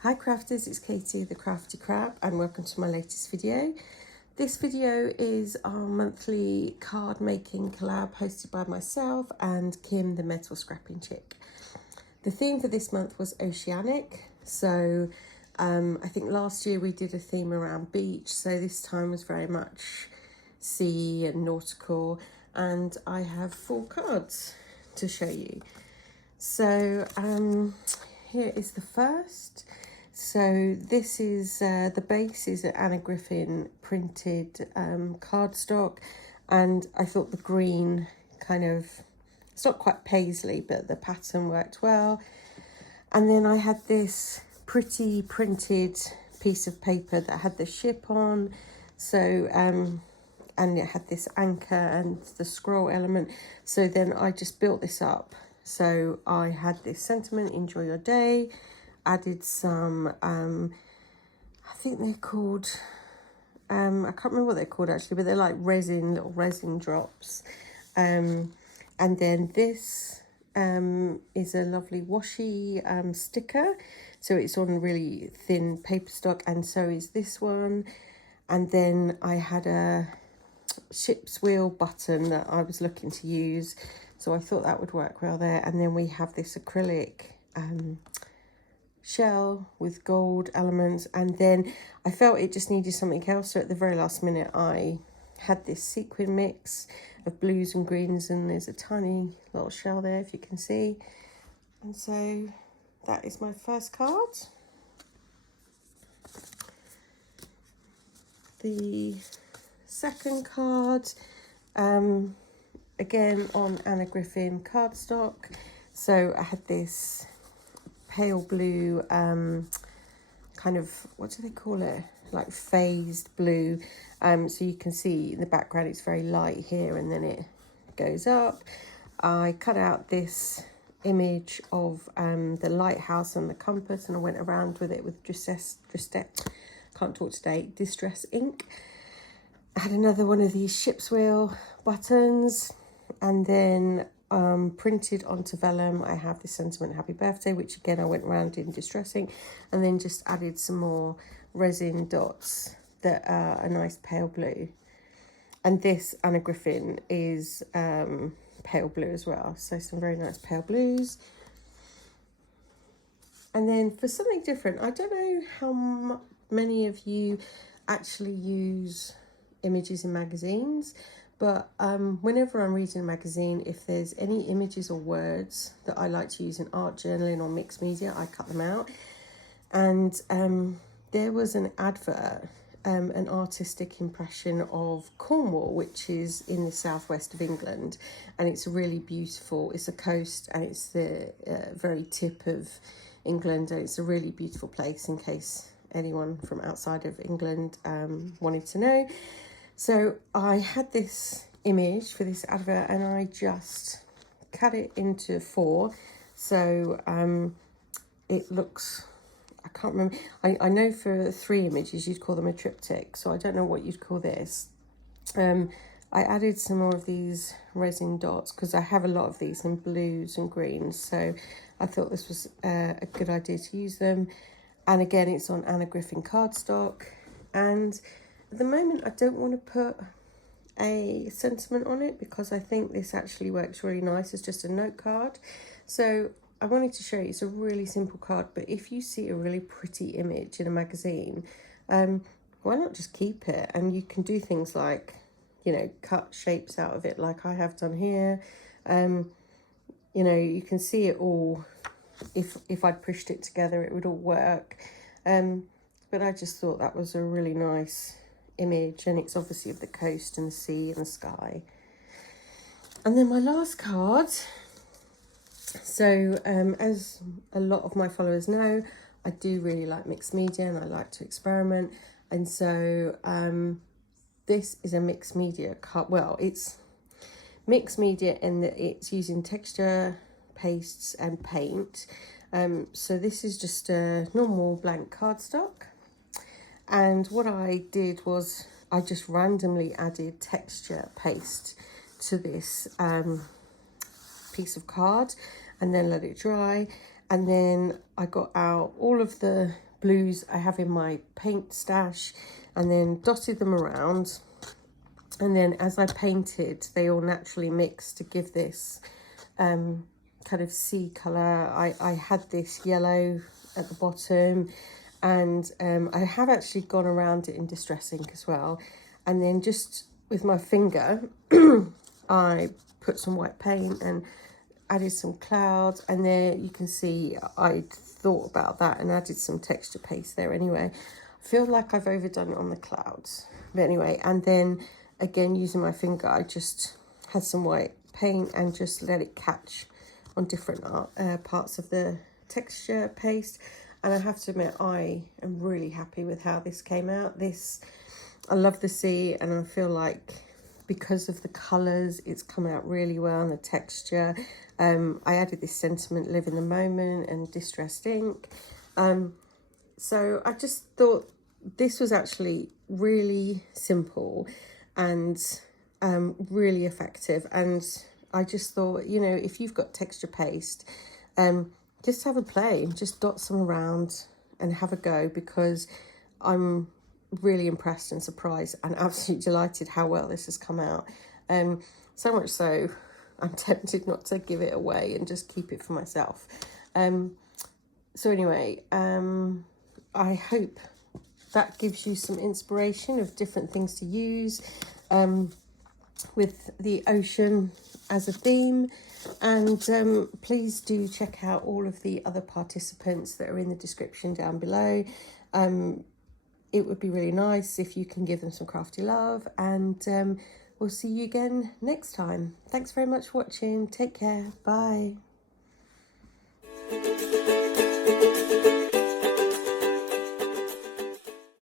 Hi crafters, it's Katie the Crafty Crab and welcome to my latest video. This video is our monthly card making collab hosted by myself and Kim the metal scrapping chick. The theme for this month was Oceanic, so I think last year we did a theme around beach, so this time was very much sea and nautical, and I have 4 cards to show you. So here is the first. So this is the base is an Anna Griffin printed cardstock, and I thought the green kind of, it's not quite paisley, but the pattern worked well. And then I had this pretty printed piece of paper that had the ship on, so and it had this anchor and the scroll element. So then I just built this up. So I had this sentiment, enjoy your day, added some, I think they're called, I can't remember what they're called actually, but they're like resin, little resin drops. And then this is a lovely washi sticker. So it's on really thin paper stock, and so is this one. And then I had a ship's wheel button that I was looking to use, so I thought that would work well there. And then we have this acrylic shell with gold elements, and then I felt it just needed something else, so at the very last minute I had this sequin mix of blues and greens, and there's a tiny little shell there if you can see. And so that is my first card. The second card, again on Anna Griffin cardstock. So I had this pale blue, kind of, what do they call it? Like phased blue. So you can see in the background it's very light here, and then it goes up. I cut out this image of the lighthouse and the compass, and I went around with it with distress ink. I had another one of these ship's wheel buttons, and then printed onto vellum I have this sentiment happy birthday, which again I went around in distress ink, and then just added some more resin dots that are a nice pale blue. And this Anna Griffin is pale blue as well, so some very nice pale blues. And then for something different, I don't know how many of you actually use images in magazines, but whenever I'm reading a magazine, if there's any images or words that I like to use in art journaling or mixed media, I cut them out. And there was an advert, an artistic impression of Cornwall, which is in the southwest of England, and it's really beautiful. It's a coast, and it's the very tip of England, and it's a really beautiful place in case anyone from outside of England wanted to know. So I had this image for this advert, and I just cut it into 4. So it looks, I can't remember, I know for 3 images you'd call them a triptych, so I don't know what you'd call this. I added some more of these resin dots because I have a lot of these in blues and greens, so I thought this was a good idea to use them. And again, it's on Anna Griffin cardstock, and at the moment I don't want to put a sentiment on it because I think this actually works really nice as just a note card. So I wanted to show you, it's a really simple card, but if you see a really pretty image in a magazine, why not just keep it? And you can do things like, you know, cut shapes out of it like I have done here. You know, you can see it all. If I'd pushed it together, it would all work. But I just thought that was a really nice image, and it's obviously of the coast and the sea and the sky. And then my last card. So as a lot of my followers know, I do really like mixed media and I like to experiment. And so this is a mixed media card. Well, it's mixed media in that it's using texture, pastes and paint. So this is just a normal blank cardstock, and what I did was I just randomly added texture paste to this piece of card and then let it dry. And then I got out all of the blues I have in my paint stash, and then dotted them around. And then as I painted, they all naturally mixed to give this kind of sea colour. I had this yellow at the bottom, and I have actually gone around it in Distress ink as well. And then just with my finger, I put some white paint and added some clouds, and there you can see I thought about that and added some texture paste there anyway. I feel like I've overdone it on the clouds, but anyway. And then again, using my finger, I just had some white paint and just let it catch on different parts of the texture paste. And I have to admit, I am really happy with how this came out. I love the sea, and I feel like because of the colours, it's come out really well, and the texture. I added this sentiment, live in the moment, and distressed ink. So I just thought this was actually really simple and really effective. And I just thought, you know, if you've got texture paste, just have a play, just dot some around and have a go, because I'm really impressed and surprised and absolutely delighted how well this has come out. So much so I'm tempted not to give it away and just keep it for myself. So anyway, I hope that gives you some inspiration of different things to use with the ocean as a theme. And please do check out all of the other participants that are in the description down below. It would be really nice if you can give them some crafty love, and we'll see you again next time. Thanks very much for watching. Take care. Bye.